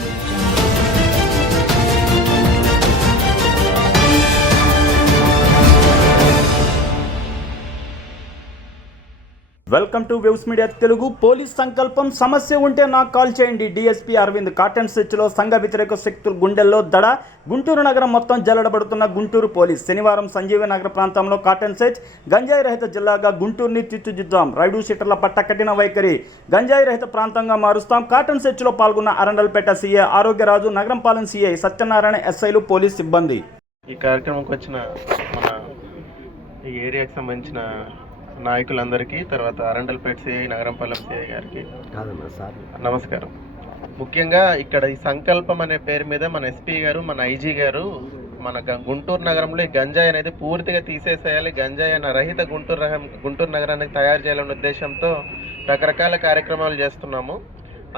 Thank you. Welcome to waves media Telugu police సంకల్పం. సమస్య ఉంటే నాకు కాల్ చేయండి. డిఎస్పీ అరవింద్ కాటన్ సెచ్లో సంఘ వ్యతిరేక శక్తులు గుండెల్లో దడ. గుంటూరు నగరం మొత్తం జల్లడబడుతున్న గుంటూరు పోలీస్. శనివారం సంజీవ నగర ప్రాంతంలో కాటన్ సెచ్ గంజాయి రహిత జిల్లాగా గుంటూరుని తీర్చిదిద్దాం. రైడు షీటర్ల పట్ట కఠిన వైఖరి. గంజాయి రహిత ప్రాంతంగా మారుస్తాం. కాటన్ సెచ్లో పాల్గొన్న అరండల్పేట సీఏ ఆరోగ్యరాజు నగరం పాలన సీఐ సత్యనారాయణ ఎస్ఐలు పోలీస్ సిబ్బంది. ఈ కార్యక్రమంకి వచ్చిన మన ఈ ఏరియాకి సంబంధించిన నాయకులందరికీ తర్వాత అరండల్పేట సిఐ నగరంపాలెం సిఐ గారికి నమస్కారం. ముఖ్యంగా ఇక్కడ ఈ సంకల్పం అనే పేరు మీద మన ఎస్పీ గారు మన ఐజీ గారు మన గుంటూరు నగరంలో ఈ గంజాయి అనేది పూర్తిగా తీసేసేయాలి. గంజాయి అనే రహిత గుంటూరు రహం గుంటూరు నగరానికి తయారు చేయాలనే ఉద్దేశంతో రకరకాల కార్యక్రమాలు చేస్తున్నాము.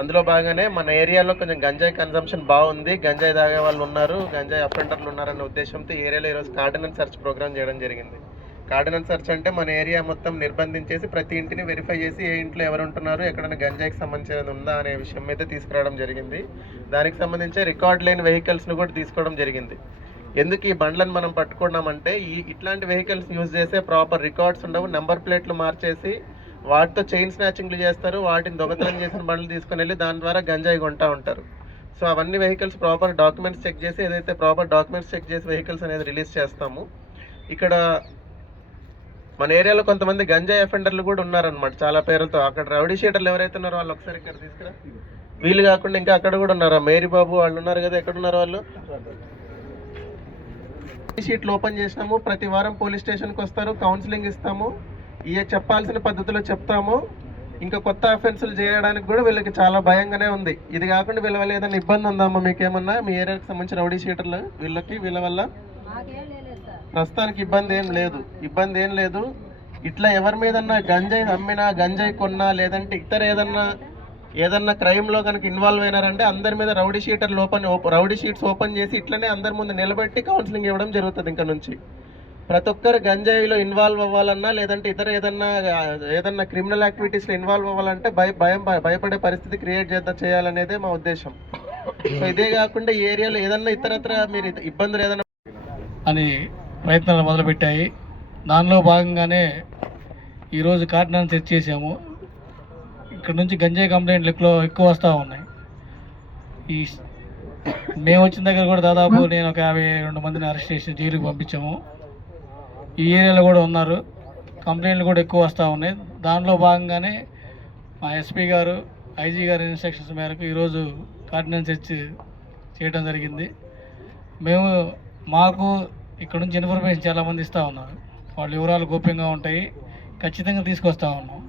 అందులో భాగంగానే మన ఏరియాలో కొంచెం గంజాయి కన్సంప్షన్ బాగుంది. గంజాయి తాగే వాళ్ళు ఉన్నారు గంజాయి అఫెండర్లు ఉన్నారనే ఉద్దేశంతో ఈ ఏరియాలో ఈరోజు కార్డినెన్స్ సెర్చ్ ప్రోగ్రామ్ చేయడం జరిగింది. కార్డినల్ సెర్చ్ అంటే మన ఏరియా మొత్తం నిర్బంధించేసి ప్రతి ఇంటిని వెరిఫై చేసి ఏ ఇంట్లో ఎవరు ఉంటున్నారు ఎక్కడైనా గంజాయికి సంబంధించినది ఉందా అనే విషయం మీద తీసుకురావడం జరిగింది. దానికి సంబంధించి రికార్డ్ లేని వెహికల్స్ను కూడా తీసుకోవడం జరిగింది. ఎందుకు ఈ బండ్లను మనం పట్టుకున్నామంటే ఈ ఇట్లాంటి వెహికల్స్ యూజ్ చేసే ప్రాపర్ రికార్డ్స్ ఉండవు. నెంబర్ ప్లేట్లు మార్చేసి వాటితో చైన్ స్నాచింగ్లు చేస్తారు. వాటిని దొంగతనం చేసిన బండ్లు తీసుకుని వెళ్ళి దాని ద్వారా గంజాయి కొంటా ఉంటారు. సో అవన్నీ వెహికల్స్ ప్రాపర్ డాక్యుమెంట్స్ చెక్ చేసి ఏదైతే ప్రాపర్ డాక్యుమెంట్స్ చెక్ చేసి వెహికల్స్ అనేది రిలీజ్ చేస్తాము ఇక్కడ మన ఏరియాలో కొంతమంది గంజాయి అఫెండర్లు కూడా ఉన్నారనమాట చాలా పేర్లతో. అక్కడ రౌడీ షీటర్లు ఎవరైతే ఉన్నారో వాళ్ళు ఒకసారి ఇక్కడ తీసుకురా. వీళ్ళు కాకుండా ఇంకా అక్కడ కూడా ఉన్నారా? మేరీ బాబు వాళ్ళు ఉన్నారు కదా ఎక్కడ ఉన్నారు వాళ్ళు? షీట్లు ఓపెన్ చేసినాము. ప్రతి వారం పోలీస్ స్టేషన్కి వస్తారు కౌన్సిలింగ్ ఇస్తాము. ఇక చెప్పాల్సిన పద్ధతిలో చెప్తాము. ఇంకా కొత్త అఫెన్సులు చేయడానికి కూడా వీళ్ళకి చాలా భయంగానే ఉంది. ఇది కాకుండా వీళ్ళ వల్ల ఏదైనా ఇబ్బంది ఉందమ్మా మీకేమన్నా? మీ ఏరియాకి సంబంధించిన రౌడీ షీటర్లు వీళ్ళకి వీళ్ళ వల్ల? ప్రస్తుతానికి ఇబ్బంది ఏం లేదు. ఇబ్బంది ఏం లేదు. ఇట్లా ఎవరి మీదన్నా గంజాయి అమ్మినా గంజాయి కొన్నా లేదంటే ఇతర ఏదన్నా ఏదన్నా క్రైమ్లో కనుక ఇన్వాల్వ్ అయినారంటే అందరి మీద rowdy sheeter open rowdy sheets open చేసి ఇట్లనే అందరి ముందు నిలబెట్టి కౌన్సిలింగ్ ఇవ్వడం జరుగుతుంది ఇంకా నుంచి. ప్రతి ఒక్కరు గంజాయిలో ఇన్వాల్వ్ అవ్వాలన్నా లేదంటే ఇతర ఏదన్నా ఏదన్నా క్రిమినల్ యాక్టివిటీస్లో ఇన్వాల్వ్ అవ్వాలంటే భయ భయం భయపడే పరిస్థితి క్రియేట్ చేద్దాం చేయాలనేదే మా ఉద్దేశం. సో ఇదే కాకుండా ఈ ఏరియాలో ఏదన్నా ఇతరత్ర మీరు ఇబ్బందులు ఏదన్నా అని ప్రయత్నాలు మొదలుపెట్టాయి. దానిలో భాగంగానే ఈరోజు కాకినాడ సెర్చ్ చేసాము ఇక్కడ నుంచి గంజాయి కంప్లైంట్లు ఎక్కువ ఎక్కువ వస్తూ ఉన్నాయి. ఈ మేము వచ్చిన దగ్గర కూడా దాదాపు నేను ఒక యాభై రెండు మందిని అరెస్ట్ చేసి జైలుకి పంపించాము. ఈ ఏరియాలో కూడా ఉన్నారు. కంప్లైంట్లు కూడా ఎక్కువ వస్తూ ఉన్నాయి. దానిలో భాగంగానే మా ఎస్పీ గారు ఐజీ గారి ఇన్స్ట్రక్షన్స్ మేరకు ఈరోజు కార్డినెన్స్ సెర్చ్ చేయడం జరిగింది. మేము మాకు ఇక్కడ నుంచి ఇన్ఫర్మేషన్ చాలా మంది ఇస్తూ ఉన్నారు. వాళ్ళ వివరాలు గోప్యంగా ఉంటాయి. ఖచ్చితంగా తీసుకొస్తా ఉన్నాం.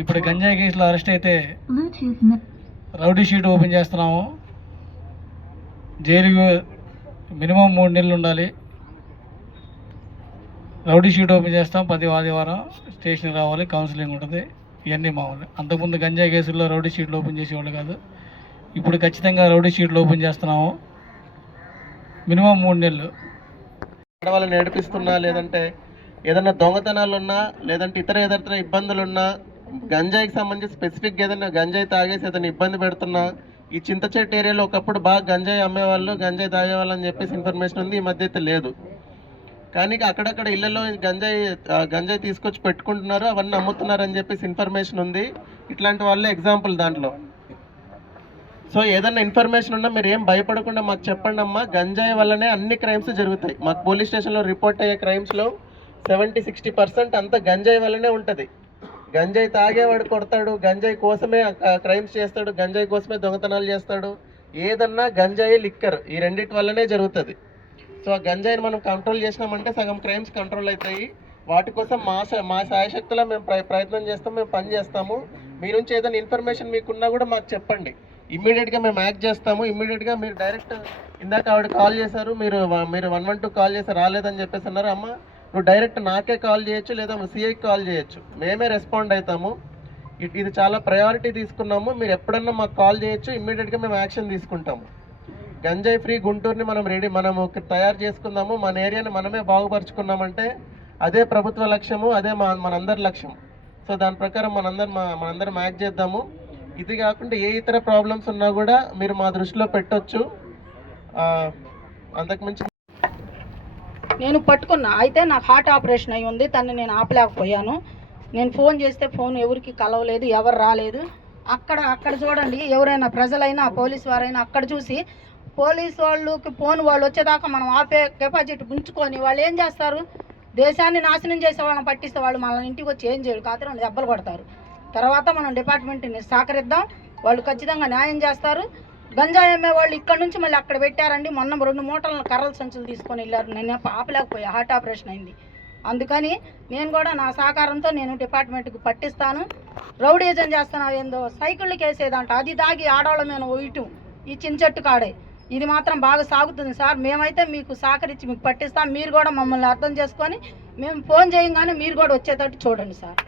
ఇప్పుడు గంజాయి కేసులో అరెస్ట్ అయితే రౌడీ షీట్ ఓపెన్ చేస్తున్నాము. జైలుకు మినిమం మూడు నెలలు ఉండాలి. రౌడీ షీట్ ఓపెన్ చేస్తాం. ప్రతి ఆదివారం స్టేషన్కి రావాలి. కౌన్సిలింగ్ ఉంటుంది. ఇవన్నీ మామూలు. అంతకుముందు గంజాయి కేసుల్లో రౌడీ షీట్లు ఓపెన్ చేసేవాళ్ళు కాదు. ఇప్పుడు ఖచ్చితంగా రౌడీ షీట్లు ఓపెన్ చేస్తున్నాము. మినిమం మూడు నెలలు. వాళ్ళని నేర్పిస్తున్నా లేదంటే ఏదైనా దొంగతనాలు ఉన్నా లేదంటే ఇతర ఏదైనా ఇబ్బందులు ఉన్నా గంజాయికి సంబంధించి స్పెసిఫిక్ ఏదైనా గంజాయి తాగేసి ఏదైనా ఇబ్బంది పెడుతున్నా ఈ చింత చెట్టు ఏరియాలో ఒకప్పుడు బాగా గంజాయి అమ్మేవాళ్ళు గంజాయి తాగేవాళ్ళు అని చెప్పేసి ఇన్ఫర్మేషన్ ఉంది ఈ మధ్య అయితే లేదు. కానీ అక్కడక్కడ ఇళ్ళలో గంజాయి గంజాయి తీసుకొచ్చి పెట్టుకుంటున్నారు అవన్నీ అమ్ముతున్నారు అని చెప్పేసి ఇన్ఫర్మేషన్ ఉంది. ఇట్లాంటి వాళ్ళే ఎగ్జాంపుల్ దాంట్లో. సో ఏదన్నా ఇన్ఫర్మేషన్ ఉన్నా మీరు ఏం భయపడకుండా మాకు చెప్పండి అమ్మా. గంజాయి వల్లనే అన్ని క్రైమ్స్ జరుగుతాయి. మాకు పోలీస్ స్టేషన్లో రిపోర్ట్ అయ్యే క్రైమ్స్లో సెవెంటీ సిక్స్టీ పర్సెంట్ అంతా గంజాయి వల్లనే ఉంటుంది. గంజాయి తాగేవాడు కొడతాడు గంజాయి కోసమే క్రైమ్స్ చేస్తాడు గంజాయి కోసమే దొంగతనాలు చేస్తాడు. ఏదన్నా గంజాయి లిక్కర్ ఈ రెండిటి వల్లనే జరుగుతుంది. సో ఆ గంజాయిని మనం కంట్రోల్ చేసినామంటే సగం క్రైమ్స్ కంట్రోల్ అవుతాయి. వాటి కోసం మా మా సాయశక్తిలో మేము ప్ర- ప్రయత్నం చేస్తాం మేము పని చేస్తాము. మీ నుంచి ఏదైనా ఇన్ఫర్మేషన్ మీకున్నా కూడా మాకు చెప్పండి. ఇమ్మీడియట్గా మేము యాక్ట్ చేస్తాము. ఇమ్మీడియట్గా మీరు డైరెక్ట్ ఇందాక ఆవిడ కాల్ చేశారు. మీరు మీరు వన్ వన్ టూ కాల్ చేసి రాలేదని చెప్పేసి అన్నారు. అమ్మ నువ్వు డైరెక్ట్ నాకే కాల్ చేయొచ్చు లేదా సిఐకి కాల్ చేయొచ్చు. మేమే రెస్పాండ్ అవుతాము ఇది చాలా ప్రయారిటీ తీసుకున్నాము. మీరు ఎప్పుడన్నా మాకు కాల్ చేయొచ్చు. ఇమ్మీడియట్గా మేము యాక్షన్ తీసుకుంటాము. గంజాయి ఫ్రీ గుంటూరుని మనం రెడీ మనము తయారు చేసుకుందాము. మన ఏరియాని మనమే బాగుపరుచుకున్నామంటే అదే ప్రభుత్వ లక్ష్యము అదే మా మనందరి లక్ష్యం సో దాని ప్రకారం మనందరం మా- మనందరం యాక్ట్ చేద్దాము. ఇది కాకుండా ఏ ఇతర ప్రాబ్లమ్స్ ఉన్నా కూడా మీరు మా దృష్టిలో పెట్టొచ్చు. అంతకుమించి నేను పట్టుకున్నా. అయితే నాకు హార్ట్ ఆపరేషన్ అయి ఉంది. తను నేను ఆపలేకపోయాను. నేను ఫోన్ చేస్తే ఫోన్ ఎవరికి కలవలేదు ఎవరు రాలేదు. అక్కడ అక్కడ చూడండి ఎవరైనా ప్రజలైనా పోలీస్ వారైనా అక్కడ చూసి పోలీస్ వాళ్ళకి ఫోన్ వాళ్ళు వచ్చేదాకా మనం ఆపే కెపాసిటీ ఉంచుకొని వాళ్ళు ఏం చేస్తారు? దేశాన్ని నాశనం చేసే వాళ్ళని పట్టిస్తే వాళ్ళు మన ఇంటికి వచ్చి ఏం చేయరు. కాదు దెబ్బలు కొడతారు. తర్వాత మనం డిపార్ట్మెంట్ని సహకరిద్దాం. వాళ్ళు ఖచ్చితంగా న్యాయం చేస్తారు. గంజాయి అమ్మే వాళ్ళు ఇక్కడ నుంచి మళ్ళీ అక్కడ పెట్టారండి. మొన్న రెండు మూటలను కర్రల సంచులు తీసుకొని వెళ్ళారు. నేను ఆపలేకపోయా. హార్ట్ ఆపరేషన్ అయింది. అందుకని నేను కూడా నా సహకారంతో నేను డిపార్ట్మెంట్కి పట్టిస్తాను. రౌడీజం చేస్తున్నావు ఏందో? సైకిళ్ళకి కేసేదంట. అది దాగి ఆడవాళ్ళ మీద ఒయ్యటం ఈ చిన్న చెట్టు కాడే. ఇది మాత్రం బాగా సాగుతుంది సార్. మేమైతే మీకు సహకరించి మీకు పట్టిస్తాం. మీరు కూడా మమ్మల్ని అర్థం చేసుకొని మేము ఫోన్ చేయగానే మీరు కూడా వచ్చేటట్టు చూడండి సార్.